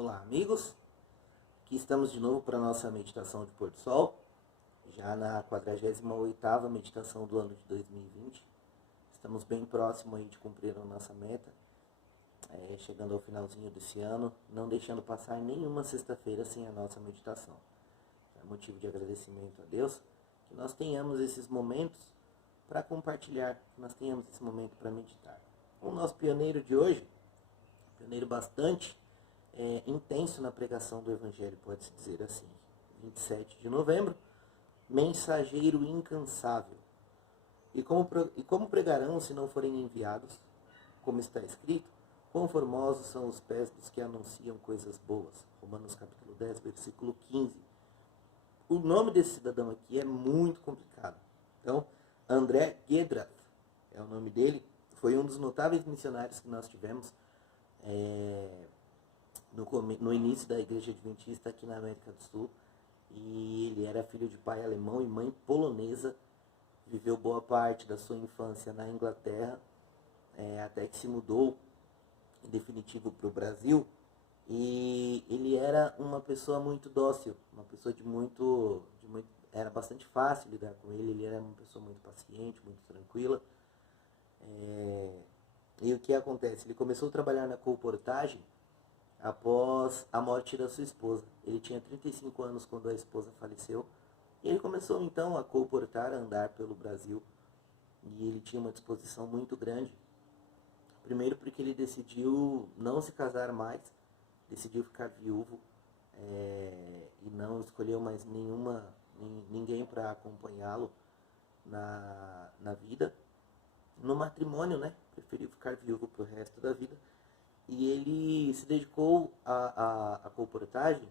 Olá, amigos. Aqui estamos de novo para a nossa meditação de pôr do sol, já na 48ª meditação do ano de 2020. Estamos bem próximo aí de cumprir a nossa meta, chegando ao finalzinho desse ano, não deixando passar nenhuma sexta-feira sem a nossa meditação. É motivo de agradecimento a Deus que nós tenhamos esses momentos para compartilhar, que nós tenhamos esse momento para meditar. O nosso pioneiro de hoje, pioneiro bastante intenso na pregação do Evangelho, pode-se dizer assim. 27 de novembro, mensageiro incansável. E como pregarão se não forem enviados? Como está escrito, quão formosos são os pés dos que anunciam coisas boas. Romanos capítulo 10, versículo 15. O nome desse cidadão aqui é muito complicado. Então, André Gedrath é o nome dele. Foi um dos notáveis missionários que nós tivemos no início da Igreja Adventista aqui na América do Sul. E ele era filho de pai alemão e mãe polonesa. Viveu boa parte da sua infância na Inglaterra, até que se mudou em definitivo para o Brasil. E ele era uma pessoa muito dócil, uma pessoa era bastante fácil lidar com ele. Ele era uma pessoa muito paciente, muito tranquila. E o que acontece? Ele começou a trabalhar na colportagem após a morte da sua esposa. Ele tinha 35 anos quando a esposa faleceu. E ele começou então a colportar, a andar pelo Brasil. E ele tinha uma disposição muito grande. Primeiro porque ele decidiu não se casar mais, decidiu ficar viúvo, e não escolheu mais ninguém para acompanhá-lo na vida. No matrimônio, né? Preferiu ficar viúvo para o resto da vida. E ele se dedicou à colportagem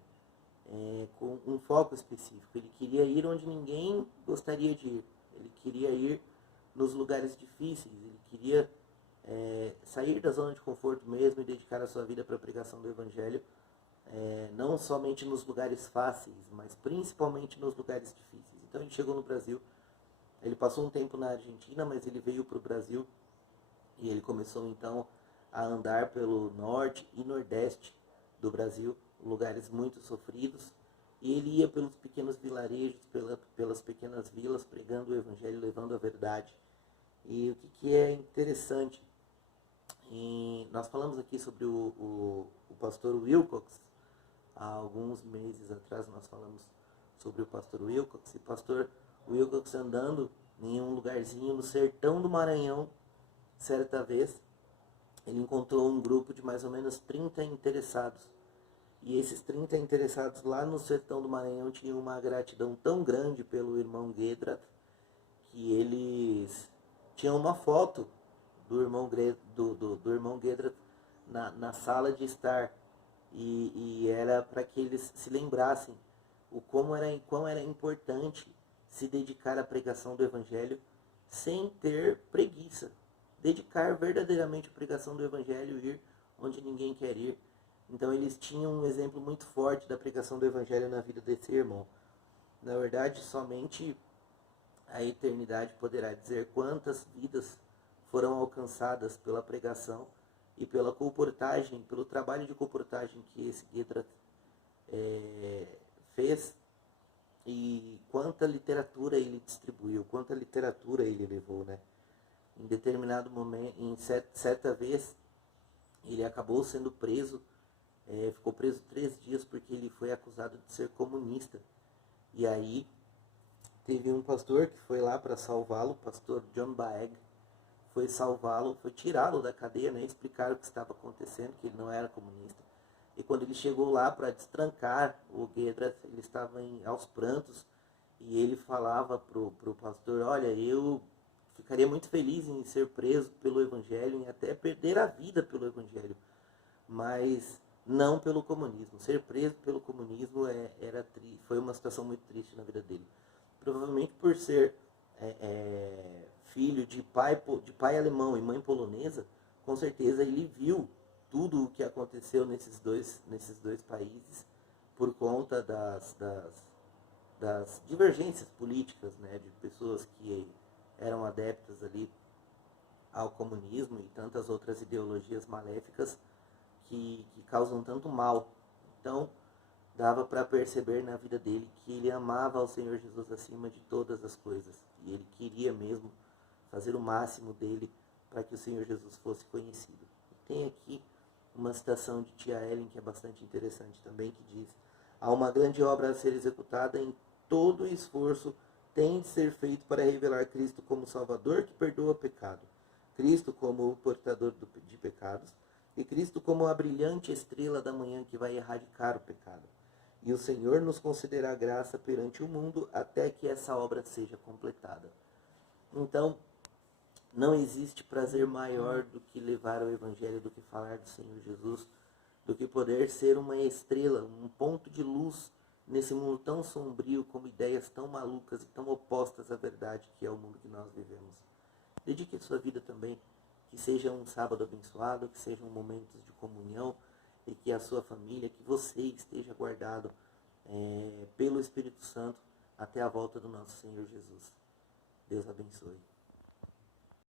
com um foco específico. Ele queria ir onde ninguém gostaria de ir. Ele queria ir nos lugares difíceis. Ele queria sair da zona de conforto mesmo e dedicar a sua vida para a pregação do Evangelho. Não somente nos lugares fáceis, mas principalmente nos lugares difíceis. Então ele chegou no Brasil. Ele passou um tempo na Argentina, mas ele veio para o Brasil. E ele começou então a andar pelo norte e nordeste do Brasil, lugares muito sofridos, e ele ia pelos pequenos vilarejos, pelas pequenas vilas, pregando o Evangelho, levando a verdade. E o que é interessante, nós falamos aqui sobre o pastor Wilcox, há alguns meses atrás nós falamos sobre o pastor Wilcox, e o pastor Wilcox andando em um lugarzinho no sertão do Maranhão, certa vez, ele encontrou um grupo de mais ou menos 30 interessados. E esses 30 interessados lá no sertão do Maranhão tinham uma gratidão tão grande pelo irmão Gedrath, que eles tinham uma foto do irmão Gedrath na sala de estar. E era para que eles se lembrassem quão era importante se dedicar à pregação do Evangelho sem ter preguiça. Dedicar verdadeiramente a pregação do Evangelho, ir onde ninguém quer ir. Então eles tinham um exemplo muito forte da pregação do Evangelho na vida desse irmão. Na verdade, somente a eternidade poderá dizer quantas vidas foram alcançadas pela pregação e pela colportagem, pelo trabalho de colportagem que esse Gedrath fez, e quanta literatura ele distribuiu, quanta literatura ele levou, né? Em determinado momento, certa vez, ele acabou sendo preso, ficou preso 3 dias porque ele foi acusado de ser comunista. E aí teve um pastor que foi lá para salvá-lo, o pastor John Baeg, foi salvá-lo, foi tirá-lo da cadeia, né, explicar o que estava acontecendo, que ele não era comunista. E quando ele chegou lá para destrancar o Gedrath, ele estava aos prantos, e ele falava pro pastor: olha, eu ficaria muito feliz em ser preso pelo Evangelho, em até perder a vida pelo Evangelho, mas não pelo comunismo. Ser preso pelo comunismo foi uma situação muito triste na vida dele. Provavelmente por ser filho de pai alemão e mãe polonesa, com certeza ele viu tudo o que aconteceu nesses dois países por conta das divergências políticas, né, de pessoas que eram adeptas ali ao comunismo e tantas outras ideologias maléficas que causam tanto mal Então, dava para perceber na vida dele que ele amava ao Senhor Jesus acima de todas as coisas. E ele queria mesmo fazer o máximo dele para que o Senhor Jesus fosse conhecido. E tem aqui uma citação de tia Ellen que é bastante interessante também, que diz: há uma grande obra a ser executada em todo o esforço tem de ser feito para revelar Cristo como Salvador que perdoa o pecado, Cristo como o portador de pecados e Cristo como a brilhante estrela da manhã que vai erradicar o pecado. E o Senhor nos concederá graça perante o mundo até que essa obra seja completada. Então, não existe prazer maior do que levar o Evangelho, do que falar do Senhor Jesus, do que poder ser uma estrela, um ponto de luz nesse mundo tão sombrio, com ideias tão malucas e tão opostas à verdade que é o mundo que nós vivemos. Dedique a sua vida também, que seja um sábado abençoado, que sejam momentos de comunhão e que a sua família, que você esteja guardado pelo Espírito Santo até a volta do nosso Senhor Jesus. Deus abençoe.